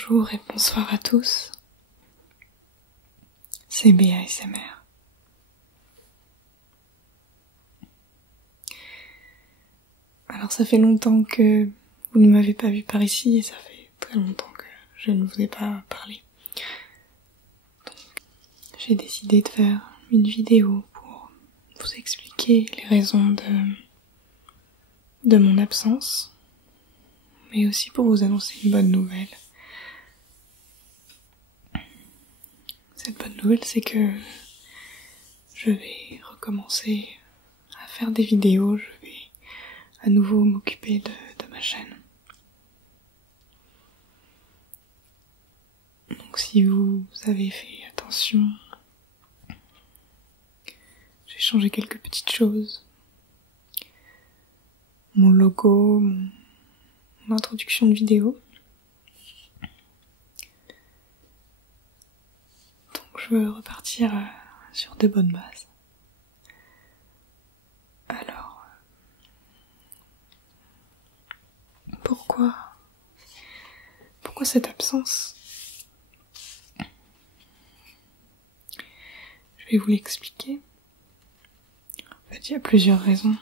Bonjour et bonsoir à tous, c'est Béa ASMR. Alors ça fait longtemps que vous ne m'avez pas vu par ici et ça fait très longtemps que je ne vous ai pas parlé. Donc j'ai décidé de faire une vidéo pour vous expliquer les raisons de mon absence, mais aussi pour vous annoncer une bonne nouvelle. Cette bonne nouvelle, c'est que je vais recommencer à faire des vidéos, je vais à nouveau m'occuper de ma chaîne. Donc si vous avez fait attention, j'ai changé quelques petites choses. Mon logo, mon introduction de vidéo. Donc je veux repartir sur de bonnes bases. Alors, pourquoi cette absence? Je vais vous l'expliquer. En fait, il y a plusieurs raisons.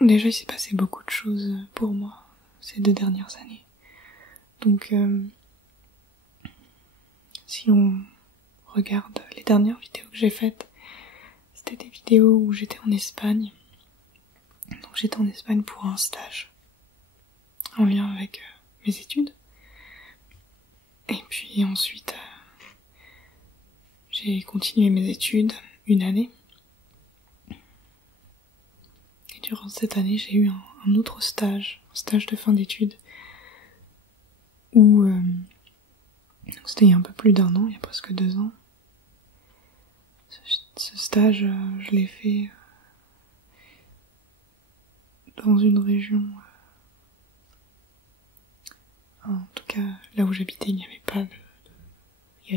Déjà, il s'est passé beaucoup de choses pour moi ces 2 dernières années. Donc, si on regarde les dernières vidéos que j'ai faites, c'était des vidéos où j'étais en Espagne. Donc j'étais en Espagne pour un stage en lien avec mes études. Et puis ensuite, j'ai continué mes études 1 année. Et durant cette année, j'ai eu un autre stage, un stage de fin d'études, où c'était il y a un peu plus d'1 an, il y a presque 2 ans. Ce stage, je l'ai fait dans une région, en tout cas là où j'habitais, il n'y avait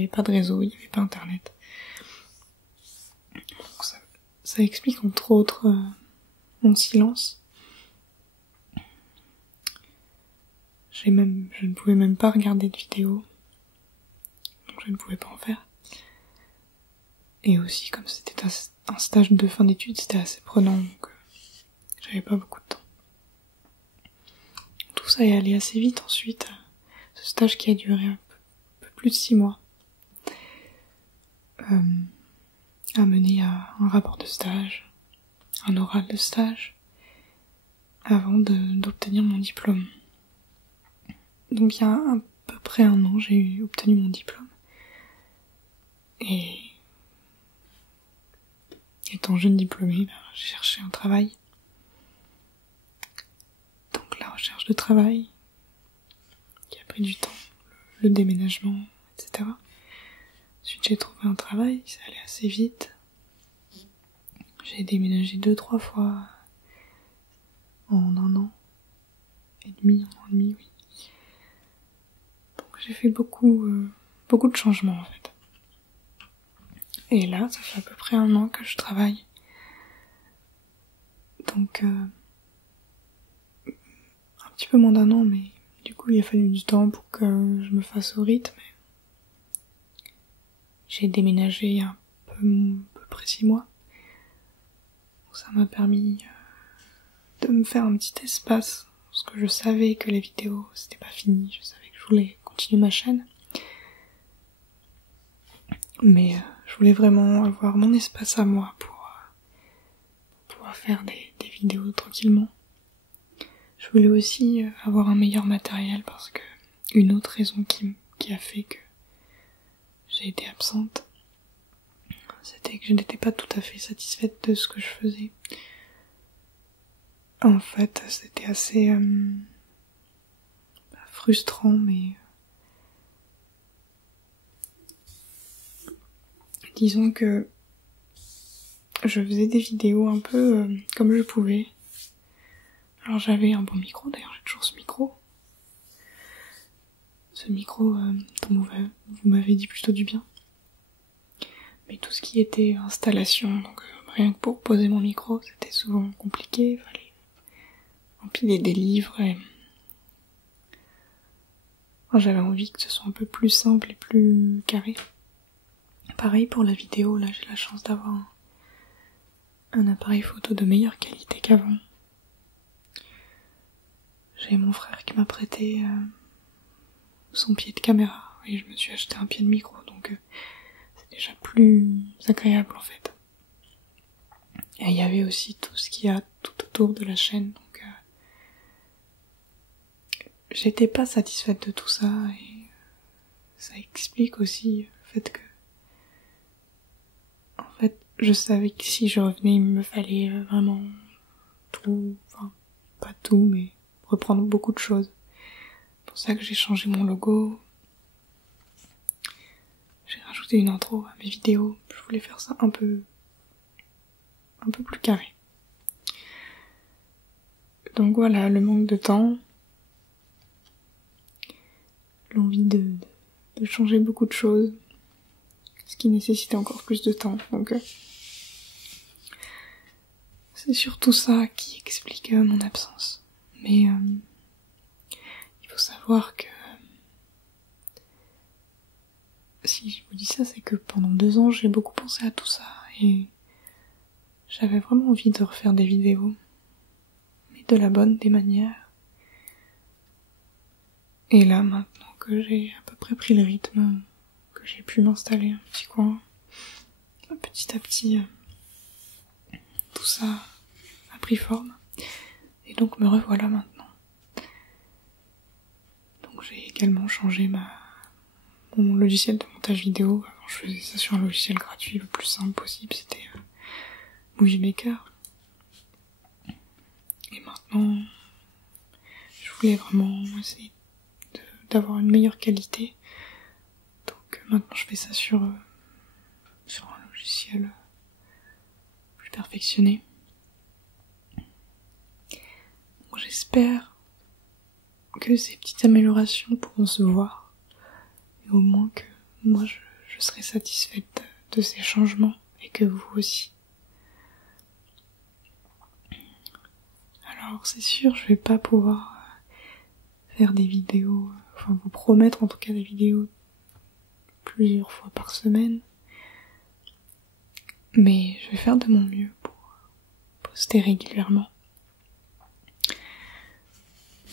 pas de réseau, il n'y avait pas internet. Donc ça explique entre autres mon silence. Je ne pouvais même pas regarder de vidéos, donc je ne pouvais pas en faire. Et aussi, comme c'était un stage de fin d'études, c'était assez prenant, donc j'avais pas beaucoup de temps. Tout ça est allé assez vite ensuite, ce stage qui a duré un peu plus de 6 mois, a mené à un rapport de stage, un oral de stage, avant d'obtenir mon diplôme. Donc il y a à peu près 1 an, j'ai obtenu mon diplôme. Et étant jeune diplômée, j'ai cherché un travail. Donc la recherche de travail, qui a pris du temps, le déménagement, etc. Ensuite j'ai trouvé un travail, ça allait assez vite. J'ai déménagé 2-3 fois en 1 an et demi, oui. Donc j'ai fait beaucoup de changements en fait. Et là, ça fait à peu près 1 an que je travaille. Donc un petit peu moins d'1 an, mais du coup il a fallu du temps pour que je me fasse au rythme. J'ai déménagé il y a à peu près 6 mois. Donc ça m'a permis de me faire un petit espace, parce que je savais que les vidéos c'était pas fini, je savais que je voulais continuer ma chaîne. Mais je voulais vraiment avoir mon espace à moi pour pouvoir faire des vidéos tranquillement. Je voulais aussi avoir un meilleur matériel, parce que une autre raison qui a fait que j'ai été absente, c'était que je n'étais pas tout à fait satisfaite de ce que je faisais. En fait, c'était assez frustrant, mais disons que je faisais des vidéos un peu comme je pouvais. Alors j'avais un bon micro, d'ailleurs j'ai toujours ce micro. Ce micro dont vous m'avez dit plutôt du bien. Mais tout ce qui était installation, donc rien que pour poser mon micro, c'était souvent compliqué, il fallait empiler des livres et J'avais envie que ce soit un peu plus simple et plus carré. Pareil pour la vidéo, là j'ai la chance d'avoir un appareil photo de meilleure qualité qu'avant. J'ai mon frère qui m'a prêté son pied de caméra et je me suis acheté un pied de micro, donc c'est déjà plus agréable en fait. Et il y avait aussi tout ce qu'il y a tout autour de la chaîne, donc j'étais pas satisfaite de tout ça et ça explique aussi le fait que en fait je savais que si je revenais il me fallait vraiment tout, enfin pas tout mais reprendre beaucoup de choses. C'est pour ça que j'ai changé mon logo. J'ai rajouté une intro à mes vidéos. Je voulais faire ça un peu plus carré. Donc voilà, le manque de temps, l'envie de changer beaucoup de choses, ce qui nécessitait encore plus de temps. Donc c'est surtout ça qui explique mon absence. Mais il faut savoir que si je vous dis ça, c'est que pendant 2 ans, j'ai beaucoup pensé à tout ça et j'avais vraiment envie de refaire des vidéos, mais de la bonne des manières. Et là, maintenant que j'ai à peu près pris le rythme, que j'ai pu m'installer un petit coin, petit à petit, tout ça a pris forme. Et donc me revoilà maintenant. Donc j'ai également changé mon logiciel de montage vidéo. Avant je faisais ça sur un logiciel gratuit le plus simple possible, c'était Movie Maker. Et maintenant, je voulais vraiment essayer d'avoir une meilleure qualité. Donc maintenant je fais ça sur un logiciel plus perfectionné. Donc j'espère que ces petites améliorations pourront se voir. Et au moins que moi je serai satisfaite de ces changements et que vous aussi. Alors c'est sûr, je vais pas pouvoir faire des vidéos, enfin vous promettre en tout cas des vidéos plusieurs fois par semaine. Mais je vais faire de mon mieux pour poster régulièrement.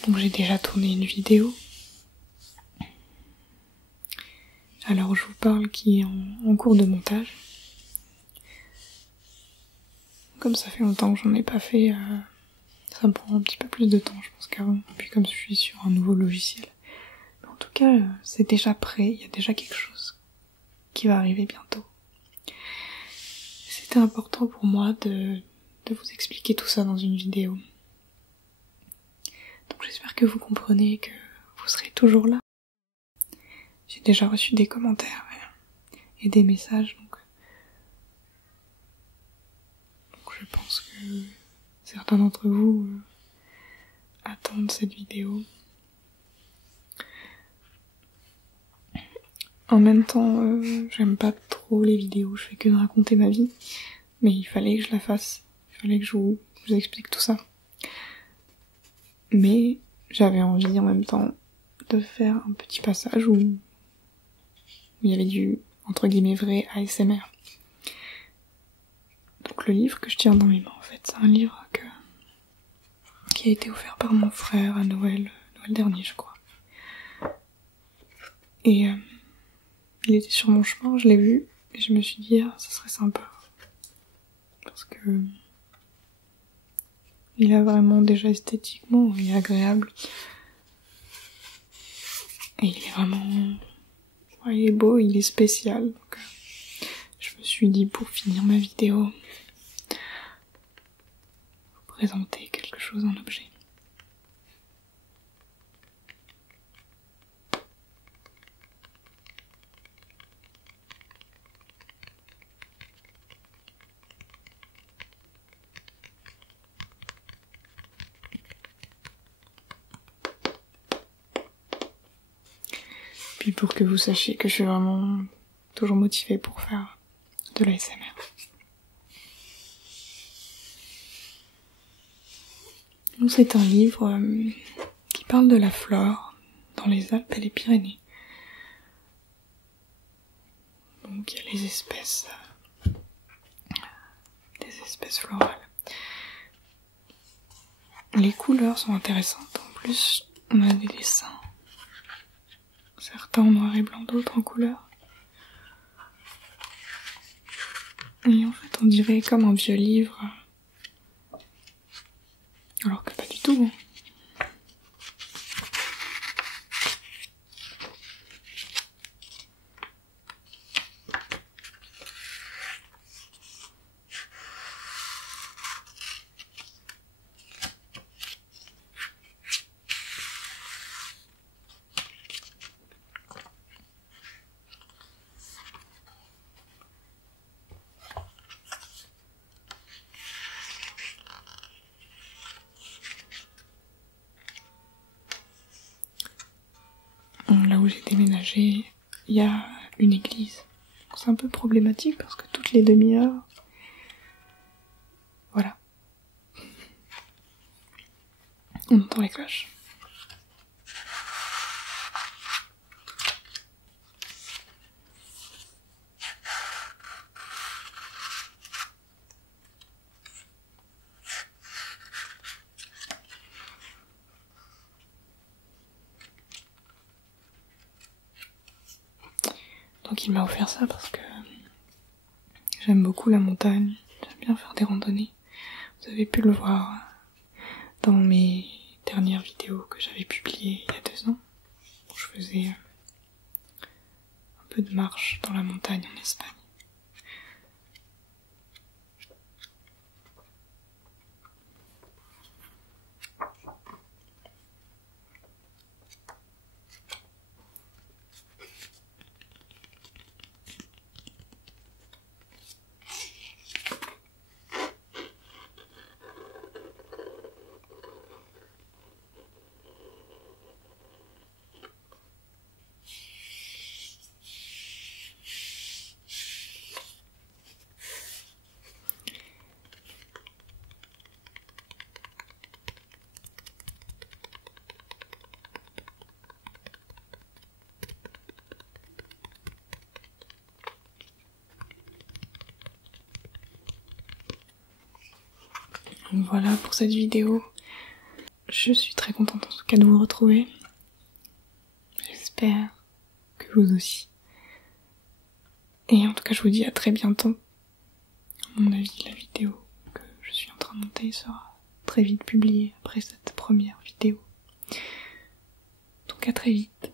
Donc j'ai déjà tourné une vidéo. À l'heure où je vous parle, qui est en cours de montage. Comme ça fait longtemps que j'en ai pas fait, ça me prend un petit peu plus de temps, je pense qu'avant. Puis comme je suis sur un nouveau logiciel. Mais en tout cas, c'est déjà prêt, il y a déjà quelque chose qui va arriver bientôt. C'était important pour moi de vous expliquer tout ça dans une vidéo. Donc j'espère que vous comprenez que vous serez toujours là. J'ai déjà reçu des commentaires et des messages, donc je pense que certains d'entre vous attendent cette vidéo. En même temps, j'aime pas trop les vidéos, je fais que de raconter ma vie, mais il fallait que je la fasse, il fallait que je vous explique tout ça. Mais j'avais envie en même temps de faire un petit passage où il y avait du, entre guillemets, vrai ASMR. Donc le livre que je tiens dans mes mains, en fait, c'est un livre qui a été offert par mon frère à Noël dernier, je crois. Et il était sur mon chemin, je l'ai vu, et je me suis dit, ça serait sympa. Parce que il a vraiment déjà esthétiquement, il est agréable. Et il est vraiment, il est beau, il est spécial. Donc, je me suis dit, pour finir ma vidéo, vous présenter quelque chose en objet. Puis pour que vous sachiez que je suis vraiment toujours motivée pour faire de l'ASMR. Donc c'est un livre qui parle de la flore, dans les Alpes et les Pyrénées. Donc il y a les espèces, des espèces florales. Les couleurs sont intéressantes. En plus, on a des dessins. Certains en noir et blanc, d'autres en couleur. Et en fait, on dirait comme un vieux livre. Alors que pas du tout. Là où j'ai déménagé, il y a une église. C'est un peu problématique parce que toutes les demi-heures, voilà, on entend les cloches. Donc il m'a offert ça parce que j'aime beaucoup la montagne, j'aime bien faire des randonnées. Vous avez pu le voir dans mes dernières vidéos que j'avais publiées il y a 2 ans. Je faisais un peu de marche dans la montagne en Espagne. Donc voilà pour cette vidéo. Je suis très contente en tout cas de vous retrouver. J'espère que vous aussi. Et en tout cas je vous dis à très bientôt. À mon avis la vidéo que je suis en train de monter sera très vite publiée après cette première vidéo. Donc à très vite.